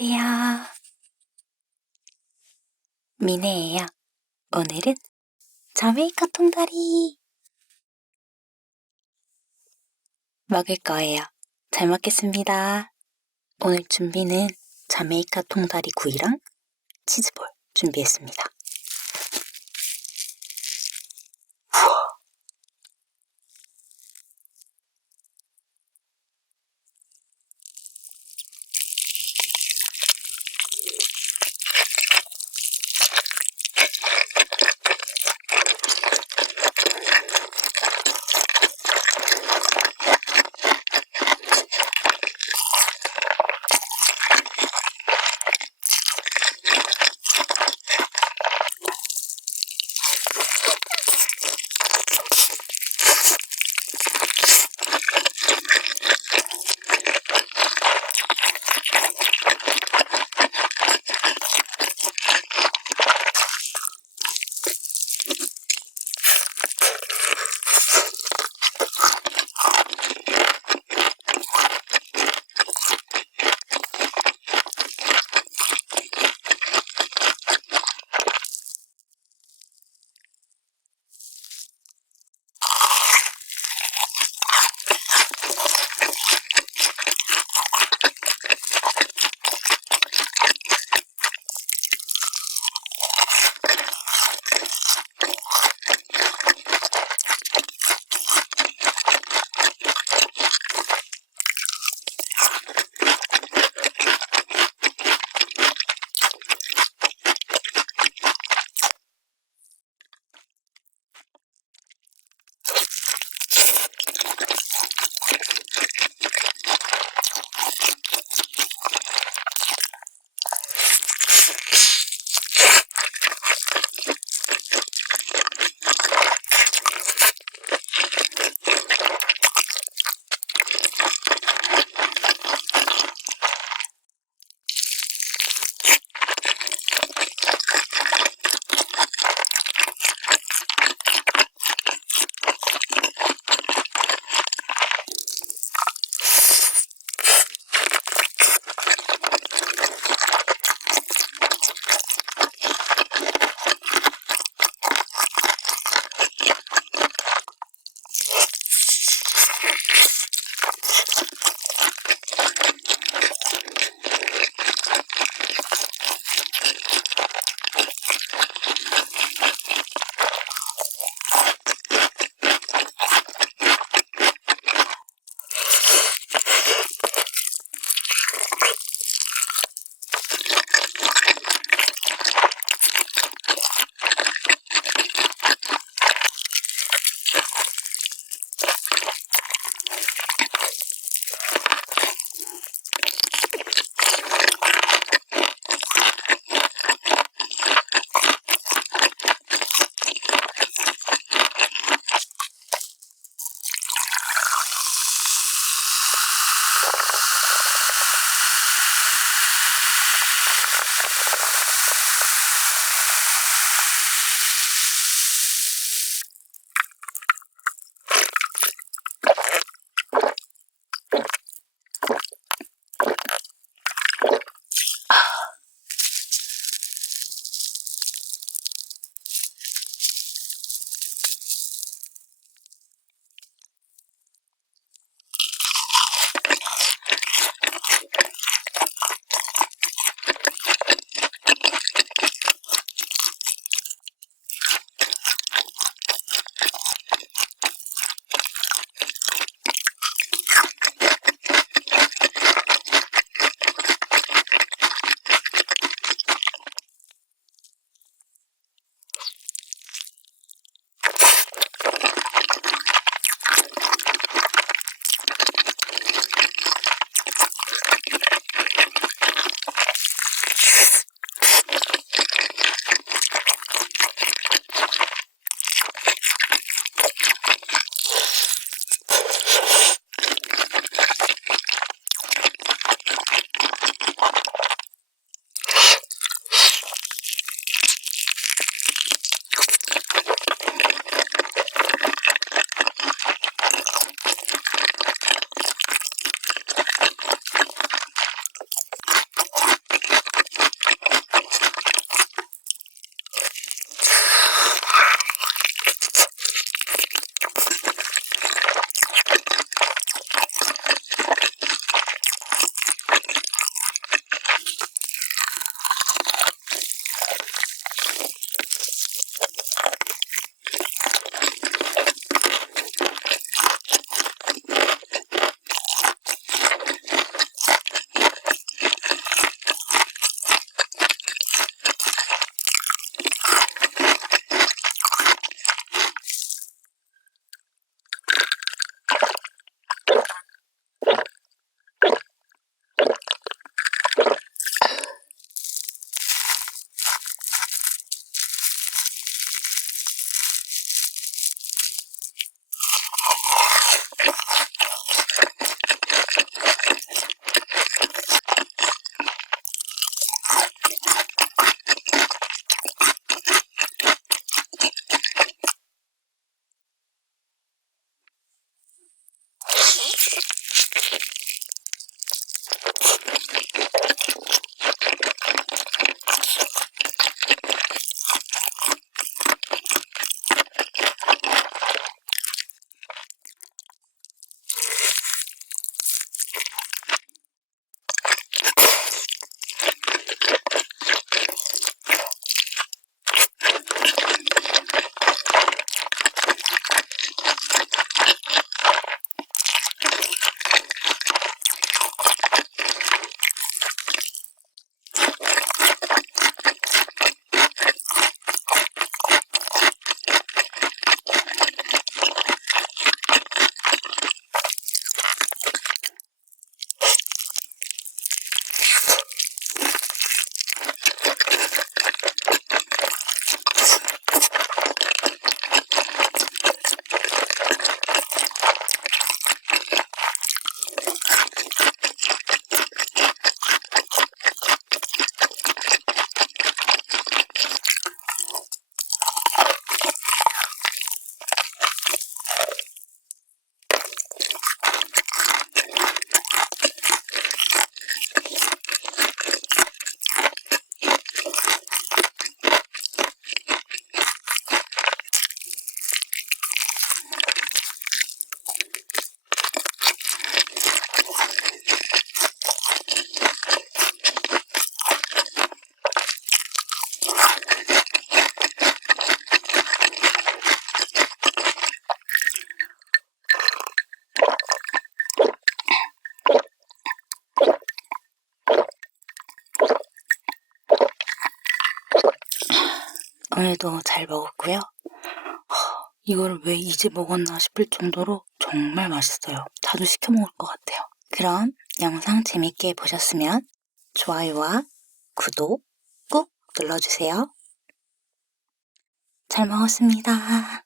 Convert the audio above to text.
안녕하세요. 미네예요. 오늘은 자메이카 통다리 먹을 거예요. 잘 먹겠습니다. 오늘 준비는 자메이카 통다리 구이랑 치즈볼 준비했습니다. 오늘도 잘 먹었고요. 허, 이걸 왜 이제 먹었나 싶을 정도로 정말 맛있어요. 자주 시켜 먹을 것 같아요. 그럼 영상 재밌게 보셨으면 좋아요와 구독 꾹 눌러주세요. 잘 먹었습니다.